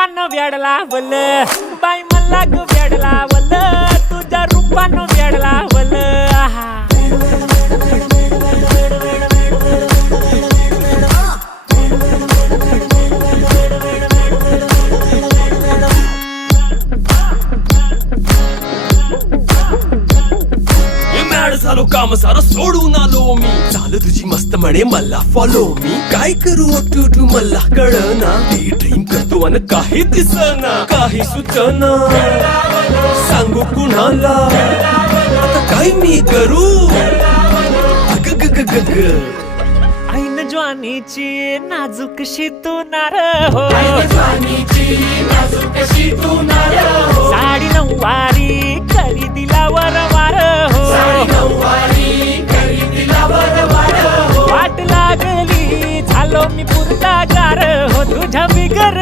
रूपानं वेड लावल बाई मला ग वेड लावल तुझ्या रूपानं वेड लावल झालो काम सारं सोडून आलो मी चाल तुझी मस्त म्हणे मला फॉलो मी काय करू टू मला कळना ती ड्रीम करतो आणि काही दिसना काही सुचना सांगू कुणाला आता काय मी करू अग ग ग ग ग ऐन ज्वानीची नाजूकशी तू नार हो साडी नऊवारी करी दिला वरवार हो वाट लागली झालो मी पुरता गार हो तुझ्या बिगर